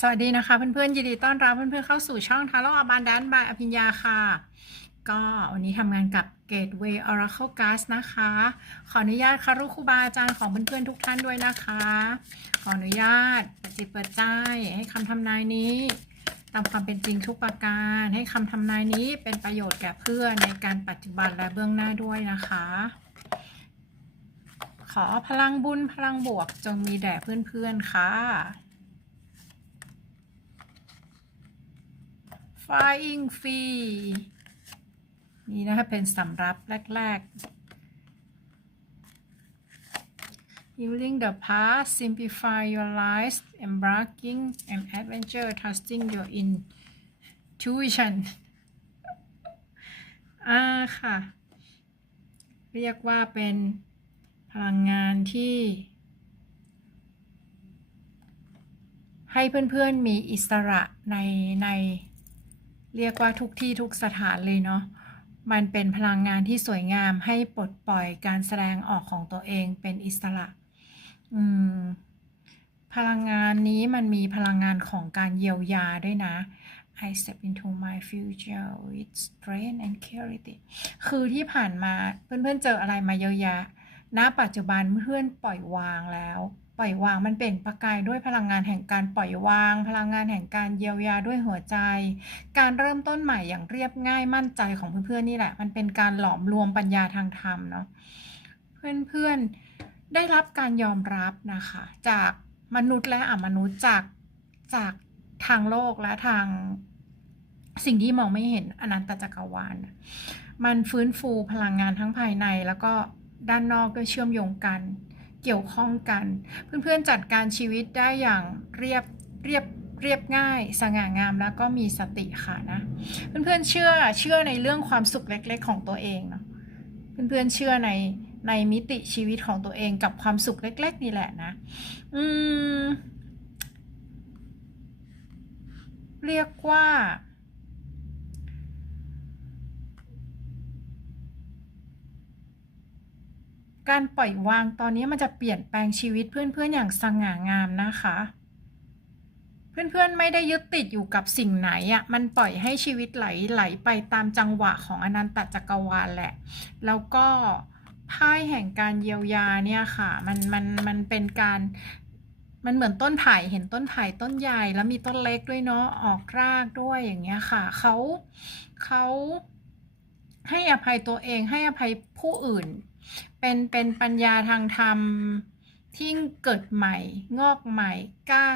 สวัสดีนะคะเพื่อนๆยินดีต้อนรับเพื่อนๆเข้าสู่ช่องทาโร่อบานดันบายอภิญญาค่ะ ก็วันนี้ทำงานกับ Gateway Oracle Gas นะคะ ขออนุญาตคารุครูบาอาจารย์ของเพื่อนๆทุกท่านด้วยนะคะ ขออนุญาตเปิดจิตเปิดใจให้คำทำนายนี้ตามความเป็นจริงทุกประการ ให้คำทำนายนี้เป็นประโยชน์แก่เพื่อนในการปัจจุบันและเบื้องหน้าด้วยนะคะ ขอพลังบุญพลังบวกจงมีแด่เพื่อนๆค่ะ Flying free นี่นะคะเป็นสำรับแรกๆ Healing the past simplify your life embarking an adventure trusting your intuition อ่าค่ะ เรียกว่าเป็นพลังงานที่ ให้เพื่อนๆมีอิสระในใน เรียกว่าทุกที่ทุกสถานเลยเนาะมันเป็นพลังงานที่สวยงามให้ปลดปล่อยการแสดงออกของตัวเองเป็นอิสระพลังงานนี้มันมีพลังงานของการเยียวยาด้วยนะ I step into my future with strength and clarity คือที่ผ่านมาเพื่อนๆเจออะไรมาเยอะแยะ ณ ปัจจุบันเพื่อนปล่อยวางแล้ว ปล่อยวางมันเป็นประกายด้วยพลังงานแห่งการปล่อยวาง พลังงานแห่งการเยียวยาด้วยหัวใจ การเริ่มต้นใหม่อย่างเรียบง่ายมั่นใจของเพื่อนๆนี่แหละ มันเป็นการหลอมรวมปัญญาทางธรรมเนาะเพื่อนๆได้รับการยอมรับนะคะ จากมนุษย์และอมนุษย์จากจากทางโลกและทางสิ่งที่มองไม่เห็นอนันตจักรวาล มันฟื้นฟูพลังงานทั้งภายในแล้วก็ด้านนอกด้วยเชื่อมโยงกัน เกี่ยวข้องกัน เพื่อนๆจัดการชีวิตได้อย่างเรียบเรียบเรียบง่าย สง่างามแล้วก็มีสติค่ะนะ เพื่อนๆเชื่อเชื่อในเรื่องความสุขเล็กๆ ของตัวเองเนาะเพื่อนๆเชื่อในในมิติชีวิตของตัวเองกับความสุขเล็ก ๆ นี่แหละนะอืมเรียกว่า การปล่อยวางตอนนี้มันจะเปลี่ยนแปลงชีวิตเพื่อนๆอย่างสง่างามนะคะ เพื่อนๆไม่ได้ยึดติดอยู่กับสิ่งไหนอะ่ะมันปล่อยให้ชีวิตไหลไหลไปตามจังหวะของอนันตจักรวาลแหละ แล้วก็ไพ่แห่งการเยียวยาเนี่ยค่ะมันมันมันเป็นการมันเหมือนต้นไผ่เห็นต้นไผ่ต้นใหญ่แล้วมีต้นเล็กด้วยเนาะออกรากด้วยอย่างเงี้ยค่ะเขาเขาให้อภัยตัวเองให้อภัยผู้อื่น เป็นเป็นปัญญาทางธรรมที่เกิดใหม่ งอกใหม่กล้า